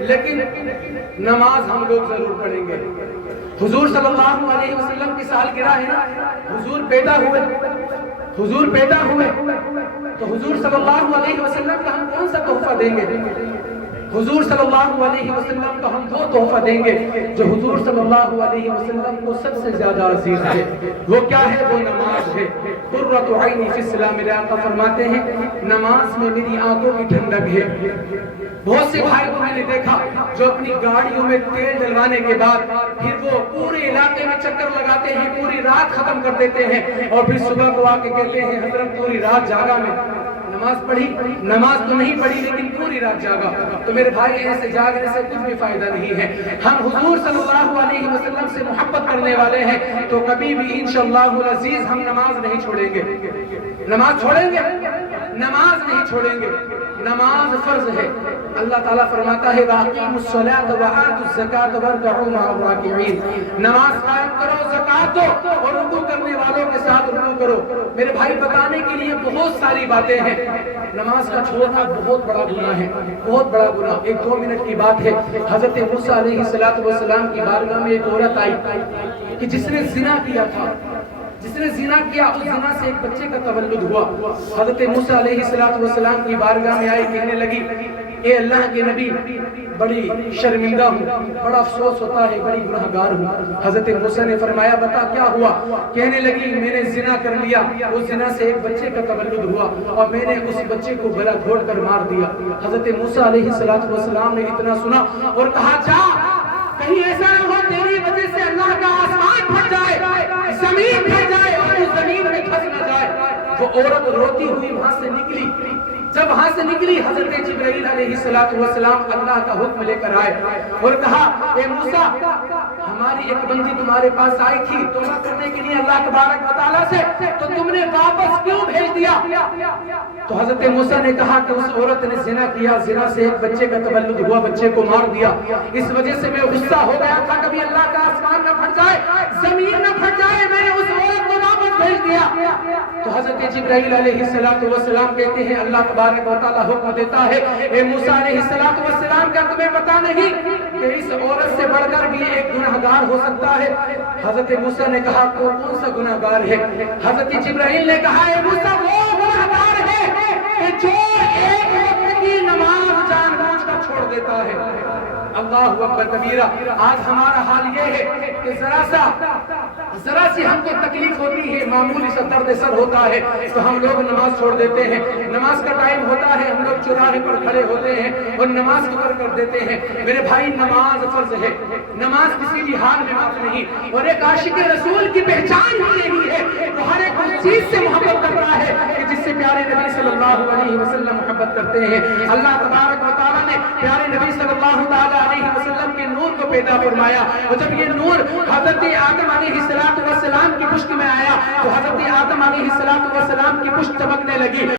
لیکن نماز ہم لوگ ضرور پڑھیں گے۔ حضور صلی اللہ علیہ وسلم کی سالگرہ ہے نا، حضور پیدا ہوئے تو حضور صلی اللہ علیہ وسلم کا ہم کون سا تحفہ دیں گے؟ حضور صلی اللہ علیہ وسلم کو ہم دو تحفہ دیں گے جو حضور صلی اللہ علیہ وسلم کو سب سے زیادہ عزیز ہے۔ وہ کیا ہے؟ وہ نماز ہے۔ قرۃ عینی فی الصلاۃ، میرے آقا فرماتے ہیں نماز میں میری آنکھوں کی ٹھنڈک ہے۔ بہت سے بھائی کو میں نے دیکھا جو اپنی گاڑیوں میں تیل ڈلوانے کے بعد پھر وہ پورے علاقے میں چکر لگاتے ہیں، پوری رات ختم کر دیتے ہیں اور پھر صبح کو آ کے کہتے ہیں حضرت پوری رات جاگا میں، نماز پڑھی؟ نماز تو نہیں پڑھی لیکن پوری رات جاگا۔ تو میرے بھائی ایسے جاگنے سے کچھ بھی فائدہ نہیں ہے۔ ہم حضور صلی اللہ علیہ وسلم سے محبت کرنے والے ہیں تو کبھی بھی انشاءاللہ العزیز ہم نماز نہیں چھوڑیں گے۔ نماز چھوڑیں گے؟ نماز نہیں چھوڑیں گے۔ نماز فرض ہے۔ اللہ تعالیٰ فرماتا ہے وَأَقِیمُوا الصَّلَاةَ وَآتُوا الزَّکَاةَ وَارْکَعُوا مَعَ الرَّاکِعِینَ، نماز قائم کرو، زکات دو اور رکوع کرنے والوں کے ساتھ رکوع کرو۔ میرے بھائی بتانے کے لیے بہت ساری باتیں ہیں۔ نماز کا چھوڑنا بہت بڑا گناہ ہے، بہت بڑا گناہ۔ ایک 2 منٹ کی بات ہے، حضرت موسیٰ علیہ السلام کی بارگاہ میں ایک عورت آئی کہ جس نے زنا کیا تھا، جس نے زنا کیا، اس زنا سے ایک بچے کا تولد ہوا۔ حضرت موسیٰ علیہ السلام کی بارگاہ میں آئی، کہنے لگی اے اللہ کے نبی بڑی شرمندہ ہوں، بڑا افسوس ہوتا ہے، بڑی گناہگار ہوں۔ حضرت موسیٰ نے فرمایا بتا کیا ہوا؟ کہنے لگی میں نے زنا کر لیا، اس زنا سے ایک بچے کا تولد ہوا اور میں نے اس بچے کو گلا گھونٹ کر مار دیا۔ حضرت موسیٰ علیہ السلام نے اتنا سنا اور کہا جا، کہیں ایسا نہ ہو تیری وجہ سے اللہ کا آسمان پھٹ جائے، زمین پھٹ جائے اور اس زمین میں پھنس نہ جائے۔ وہ عورت روتی ہوئی وہاں سے نکلی۔ جب وہاں سے نکلی حضرت جبرائیل علیہ السلام اللہ کا حکم لے کر آئے اور کہا اے موسیٰ ہماری ایک بندی تمہارے پاس آئی تھی توبہ کرنے کے لیے اللہ تبارک و تعالیٰ سے، تو تم نے واپس کیوں بھیج دیا؟ تو حضرت موسیٰ نے کہا کہ اس عورت نے زنا کیا، زنا سے ایک بچے کا تولد ہوا، بچے کو مار دیا، اس وجہ سے میں غصہ ہو گیا تھا کبھی اللہ کا آسمان نہ پھٹ جائے، زمین نہ پھٹ جائے، میں نے اس عورت کو واپس بھیج دیا۔ تو حضرت جبرائیل علیہ السلام کہتے ہیں اللہ تبارک و تعالیٰ حکم دیتا ہے اے موسیٰ علیہ السلام کیا تمہیں پتا نہیں کہ اس عورت سے بڑھ کر بھی ایک گناہگار ہو سکتا ہے؟ حضرت موسیٰ نے کہا کون سا گناہگار ہے؟ حضرت جبرائیل نے کہا اے موسیٰ وہ گناہگار ہے کہ جو ایک وقت کی نماز جان بوجھ کر چھوڑ دیتا ہے۔ اللہ اکبر کبیرہ۔ آج ہمارا حال یہ ہے کہ ذرا سی ہم کو تکلیف ہوتی ہے، معمولی سا درد سر ہوتا ہے تو ہم لوگ نماز چھوڑ دیتے ہیں۔ نماز کا ٹائم ہوتا ہے، ہم لوگ چوراہے پر کھڑے ہوتے ہیں اور نماز کو کر دیتے ہیں۔ میرے بھائی نماز فرض ہے، نماز کسی بھی حال میں معاف نہیں، اور ایک عاشق رسول کی پہچان یہی ہے وہ ہر ایک اس چیز سے محبت کرتا ہے کہ جس سے پیارے نبی صلی اللہ علیہ وسلم محبت کرتے ہیں۔ اللہ تبارک و تعالیٰ نے پیارے نبی صلی اللہ علیہ وسلم کے نور کو پیدا فرمایا، اور جب یہ نور حضرت آدم علیہ السلام کی پشت میں آیا تو حضرت آدم علیہ السلام کی پشت چمکنے لگی۔